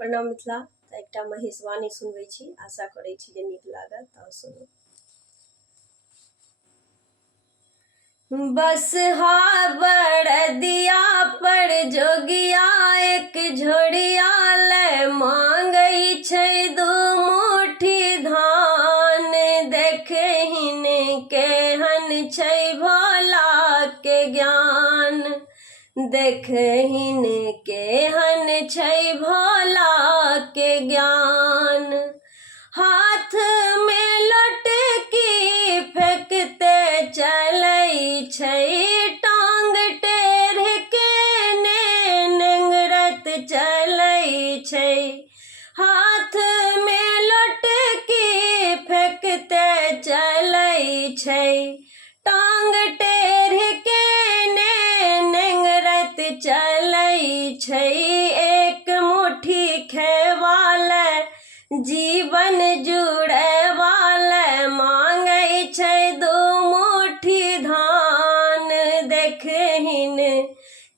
प्रणाम मिथिला। तऽ एकटा महेशवाणी सुनबै छी, आशा करै छी जे नीक लागत, तऽ सुनू। बस हा बरदिया पर जोगिया एक झोड़िया ले मांगै छै दू मुट्ठी धान। देखहिन केहन छै भोला के ज्ञान, देखहिन केहन छै भोला के ज्ञान। हाथ में लटकी फेंकते चलै छै, टांग टेढ़ के नेंगरत चलै छै। हाथ में लटकी फेंकते चलै छै, टांग टेढ़ के नेंगरत चलै छै। एक मुट्ठी खेवाले जीवन जुड़े वाले मांगै छै दू मुट्ठी धान। देखहिन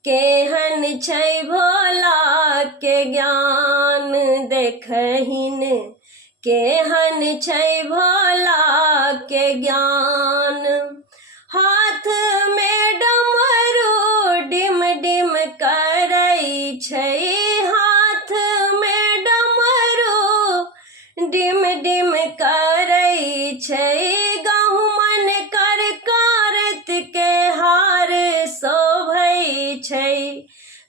केहन छै भोला के ज्ञान, देखहिन केहन छै भोला के ज्ञान। हाथ में डमरू डिम डिम करै छै, हाथ में डमरू डिम डिम करै छै। गहुमन कर कारत के हार शोभै छै,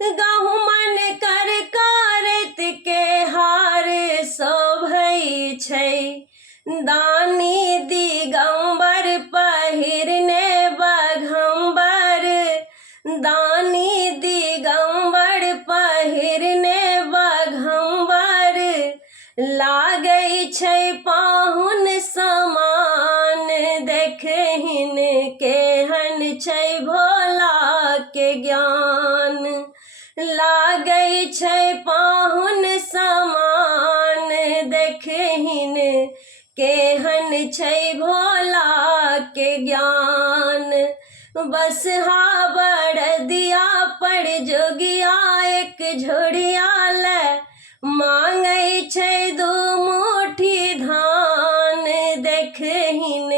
गहुमन कर कारत के हार शोभै छै। दानी दिगंबर पहिरने बघंबर, दानी दिगंबर पहिरने बघंबर। लागै छै पाहुन समान, देखहिन केहन छै भोला के ज्ञान। लागै छै पाहुन समान, देखहिन केहन छै भोला के ज्ञान। बस हा बरदिया पर जोगिया एक झोड़िया ले मांगै छै दू मुट्ठी धान। देखहिन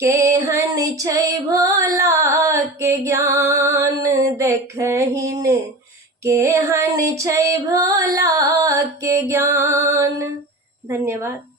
केहन छै भोला के ज्ञान, देखहिन केहन छै भोला के ज्ञान। धन्यवाद।